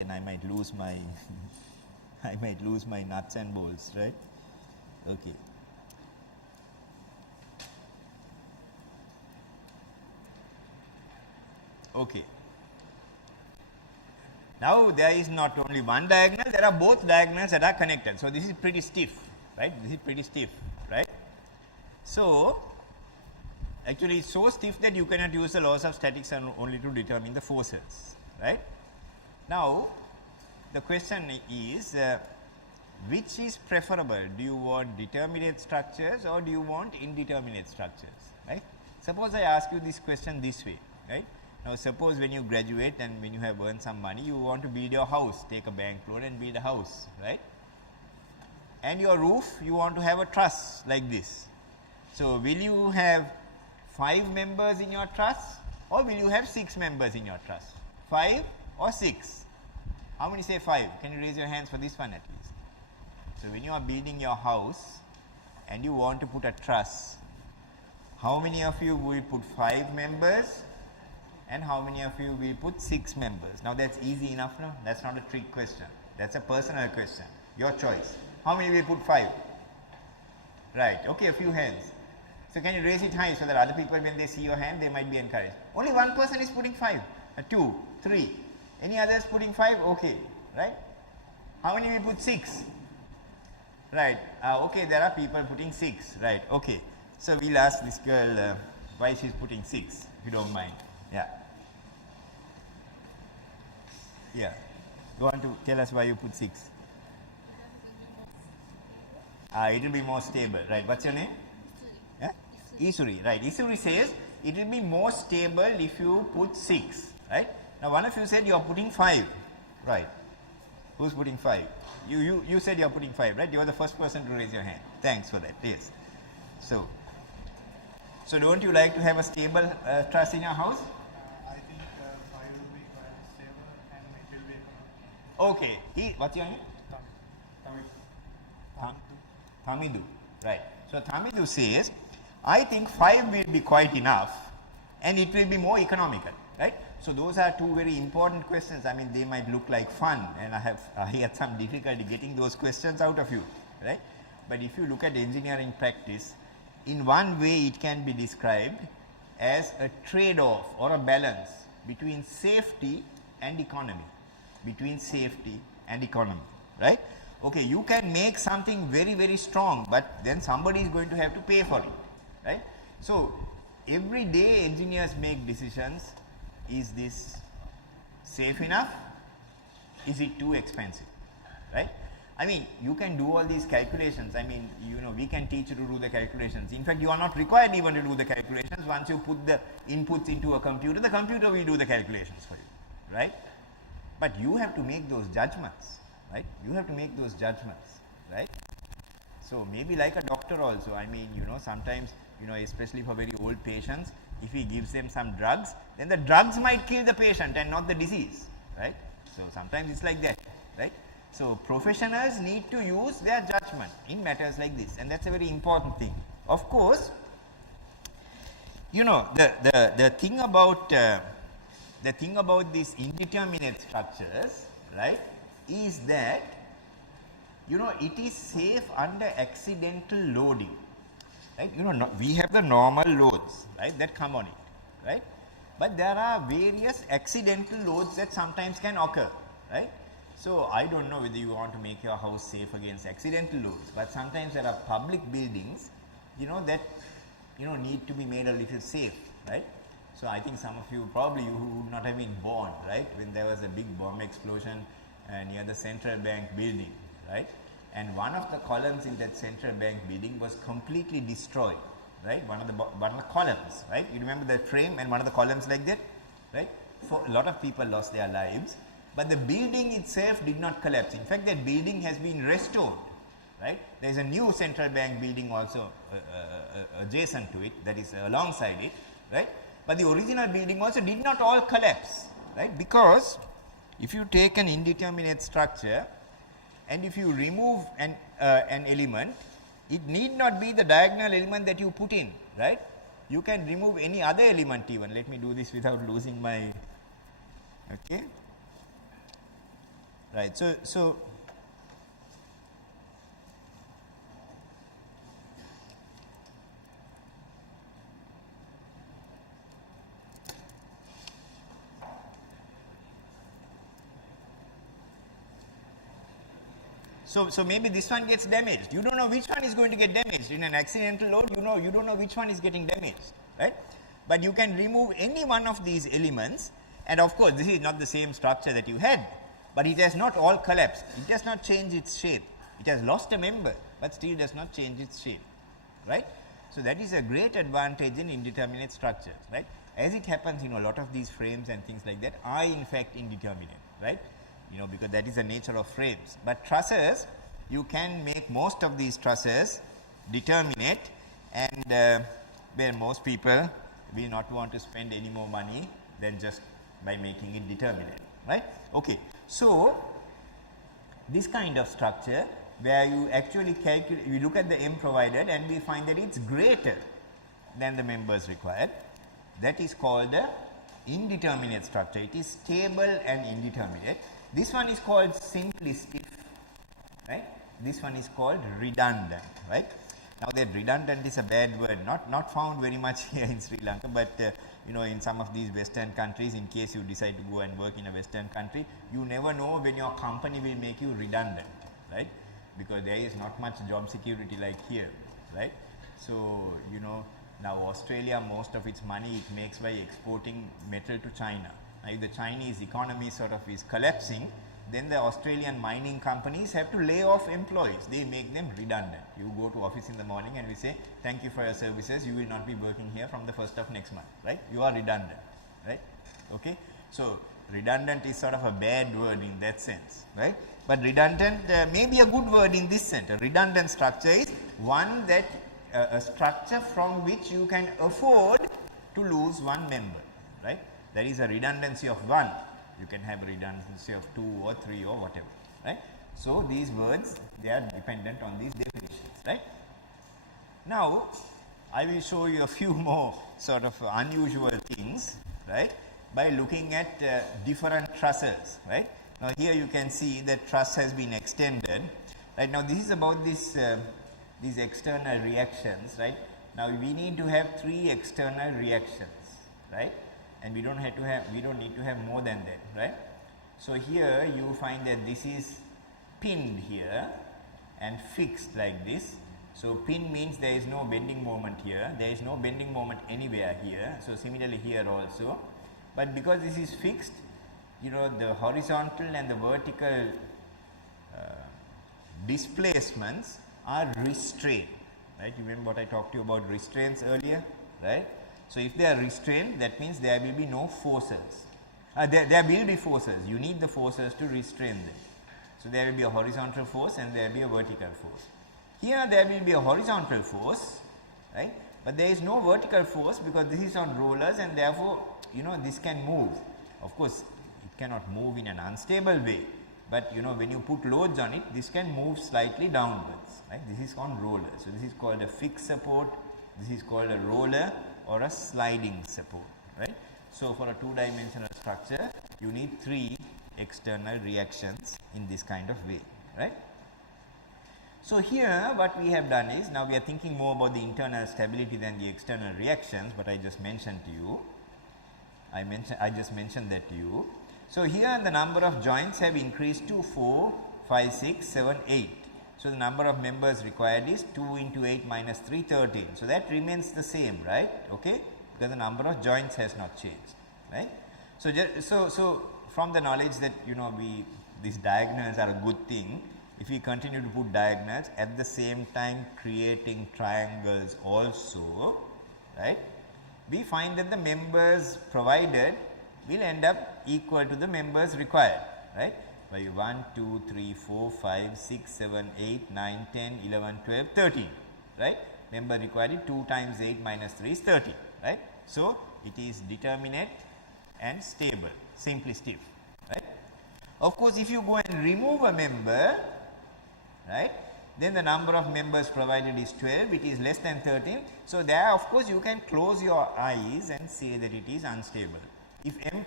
and I might lose my I might lose my nuts and bolts, right? Okay. Okay. Now there is not only one diagonal, there are both diagonals that are connected. So this is pretty stiff, right? This is pretty stiff, right? So actually it's so stiff that you cannot use the laws of statics only to determine the forces, right? Now the question is, which is preferable? Do you want determinate structures or do you want indeterminate structures, right? Suppose I ask you this question this way, right? Now suppose when you graduate and when you have earned some money, you want to build your house, take a bank loan and build a house, right? And your roof, you want to have a truss like this. So will you have 5 members in your truss or will you have 6 members in your truss? 5 or 6? How many say 5? Can you raise your hands for this one at least? So when you are building your house and you want to put a truss, how many of you will put 5 members and how many of you will put 6 members? Now that's easy enough, no? That's not a trick question. That's a personal question. Your choice. How many will put 5? Right. Okay, a few hands. So can you raise it high so that other people, when they see your hand, they might be encouraged. Only one person is putting 5. 2, 3. Any others putting 5? Okay. Right. How many will put 6? Right. Okay, there are people putting 6. Right. Okay. So we'll ask this girl why she's putting 6, if you don't mind. Yeah. Yeah. Go on to tell us why you put 6. It will be more stable. Right. What's your name? Yeah? Isuri. Right. Isuri says it will be more stable if you put 6. Right. Now one of you said you are putting 5. Right. Who's putting 5? You said you are putting 5, right? You are the first person to raise your hand. Thanks for that. Yes. So don't you like to have a stable truss in your house? I think 5 will be quite stable and it will be economical. Okay. What's your name? Thamidu. Right. So Thamidu says, I think 5 will be quite enough and it will be more economical. Right. So those are two very important questions. I mean, they might look like fun and I had some difficulty getting those questions out of you. Right. But if you look at engineering practice, in one way it can be described as a trade-off or a balance between safety and economy. Between safety and economy, right? Okay, you can make something very, very strong, but then somebody is going to have to pay for it, right? So every day engineers make decisions. Is this safe enough? Is it too expensive, right? I mean, you can do all these calculations. I mean, we can teach you to do the calculations. In fact, you are not required even to do the calculations. Once you put the inputs into a computer, the computer will do the calculations for you, right? But you have to make those judgments, right? You have to make those judgments, right? So maybe like a doctor also. I mean, sometimes, especially for very old patients, if he gives them some drugs, then the drugs might kill the patient and not the disease, right? So sometimes it's like that, right? So professionals need to use their judgment in matters like this, and that's a very important thing. Of course, the thing about these indeterminate structures, right, is that it is safe under accidental loading, right? We have the normal loads, right, that come on it, right? But there are various accidental loads that sometimes can occur, right? So I don't know whether you want to make your house safe against accidental loads, but sometimes there are public buildings, that need to be made a little safe, right? So I think some of you probably who would not have been born, right, when there was a big bomb explosion near the central bank building, right? And one of the columns in that central bank building was completely destroyed, right? One of the columns, right? You remember that frame and one of the columns like that, right? So a lot of people lost their lives. But the building itself did not collapse. In fact, that building has been restored, right? There is a new central bank building also adjacent to it, that is alongside it, right? But the original building also did not all collapse, right? Because if you take an indeterminate structure and if you remove an element, it need not be the diagonal element that you put in, right? You can remove any other element even. Let me do this without losing my, okay? right. So maybe this one gets damaged. You don't know which one is going to get damaged. In an accidental load, you don't know which one is getting damaged, right? But you can remove any one of these elements, and of course, this is not the same structure that you had, but it has not all collapsed. It does not change its shape. It has lost a member, but still does not change its shape, right? So that is a great advantage in indeterminate structures, right? As it happens, a lot of these frames and things like that are in fact indeterminate, right? Because that is the nature of frames. But trusses, you can make most of these trusses determinate, and where most people will not want to spend any more money than just by making it determinate, right? Okay. So this kind of structure where you actually calculate, you look at the M provided and we find that it's greater than the members required, that is called the indeterminate structure. It is stable and indeterminate. This one is called simply stiff, right? This one is called redundant, right? Now that redundant is a bad word, not found very much here in Sri Lanka, but in some of these Western countries, in case you decide to go and work in a Western country, you never know when your company will make you redundant, right? Because there is not much job security like here, right? So, now Australia, most of its money it makes by exporting metal to China. Now, if the Chinese economy sort of is collapsing, then the Australian mining companies have to lay off employees. They make them redundant. You go to office in the morning and we say, thank you for your services, you will not be working here from the 1st of next month, right? You are redundant, right? Okay. So, redundant is sort of a bad word in that sense, right? But redundant may be a good word in this sense. A redundant structure is one that, a structure from which you can afford to lose one member, right? There is a redundancy of 1. You can have a redundancy of 2 or 3 or whatever, right? So these words, they are dependent on these definitions, right? Now, I will show you a few more sort of unusual things, right? By looking at different trusses, right? Now here you can see that truss has been extended, right? Now this is about this, these external reactions, right? Now we need to have 3 external reactions, right? And we don't need to have more than that, right? So here you find that this is pinned here and fixed like this. So pin means there is no bending moment here, there is no bending moment anywhere here. So similarly here also, but because this is fixed, the horizontal and the vertical displacements are restrained, right? You remember what I talked to you about restraints earlier, right? So if they are restrained, that means there will be no forces. There will be forces. You need the forces to restrain them. So there will be a horizontal force and there will be a vertical force. Here there will be a horizontal force, right? But there is no vertical force because this is on rollers and therefore, this can move. Of course, it cannot move in an unstable way. But when you put loads on it, this can move slightly downwards, right? This is on roller. So this is called a fixed support. This is called a roller or a sliding support, right? So for a 2-dimensional structure, you need 3 external reactions in this kind of way, right? So here what we have done is, now we are thinking more about the internal stability than the external reactions, but I just mentioned to you, I just mentioned that to you. So here the number of joints have increased to 4, 5, 6, 7, 8. So the number of members required is 2 into 8 minus 3, 13. So that remains the same, right? Okay, because the number of joints has not changed, right? So from the knowledge that these diagonals are a good thing, if we continue to put diagonals at the same time creating triangles also, right? We find that the members provided will end up equal to the members required, right? By 1, 2, 3, 4, 5, 6, 7, 8, 9, 10, 11, 12, 13, right? Member required 2 times 8 minus 3 is 30, right? So it is determinate and stable, simply stiff, right? Of course, if you go and remove a member, right, then the number of members provided is 12, it is less than 13. So there, of course, you can close your eyes and say that it is unstable. If M